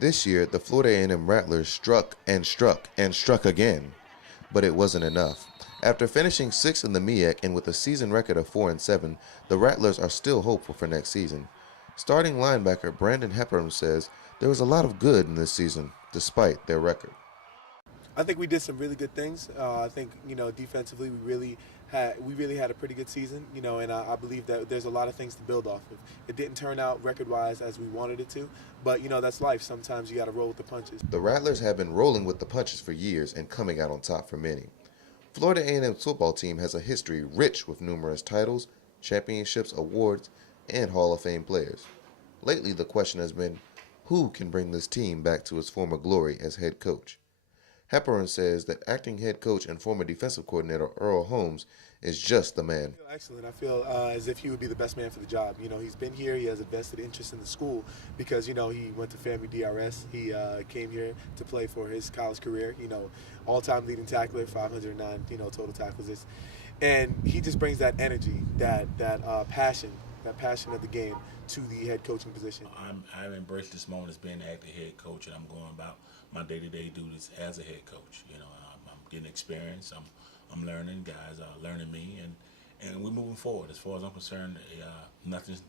This year, the Florida A&M Rattlers struck and struck and struck again, but it wasn't enough. After finishing 6th in the MEAC and with a season record of 4-7, the Rattlers are still hopeful for next season. Starting linebacker Brandon Hepburn says there was a lot of good in this season, despite their record. I think we did some really good things. I think defensively we really had a pretty good season. And I believe that there's a lot of things to build off of. It didn't turn out record-wise as we wanted it to, but that's life. Sometimes you got to roll with the punches. The Rattlers have been rolling with the punches for years and coming out on top for many. Florida A&M's football team has a history rich with numerous titles, championships, awards, and Hall of Fame players. Lately, the question has been, who can bring this team back to its former glory as head coach? Hepburn says that acting head coach and former defensive coordinator Earl Holmes is just the man. I feel excellent. I feel as if he would be the best man for the job. He's been here. He has a vested interest in the school because, he went to FAMU DRS. He came here to play for his college career. All-time leading tackler, 509, total tackles. And he just brings that energy, that passion of the game to the head coaching position. I've embraced this moment as being the acting head coach, and I'm going about my day-to-day duties as a head coach. I'm getting experience. I'm learning. Guys are learning me, and we're moving forward. As far as I'm concerned, nothing's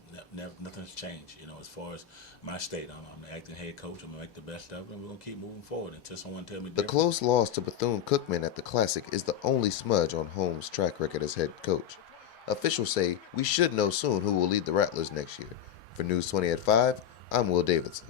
changed. As far as my state, I'm the acting head coach. I'm gonna make the best of it, and we're gonna keep moving forward until someone tells me The different. close loss to Bethune-Cookman at the Classic is the only smudge on Holmes' track record as head coach. Officials say we should know soon who will lead the Rattlers next year. For News 20 at 5, I'm Will Davidson.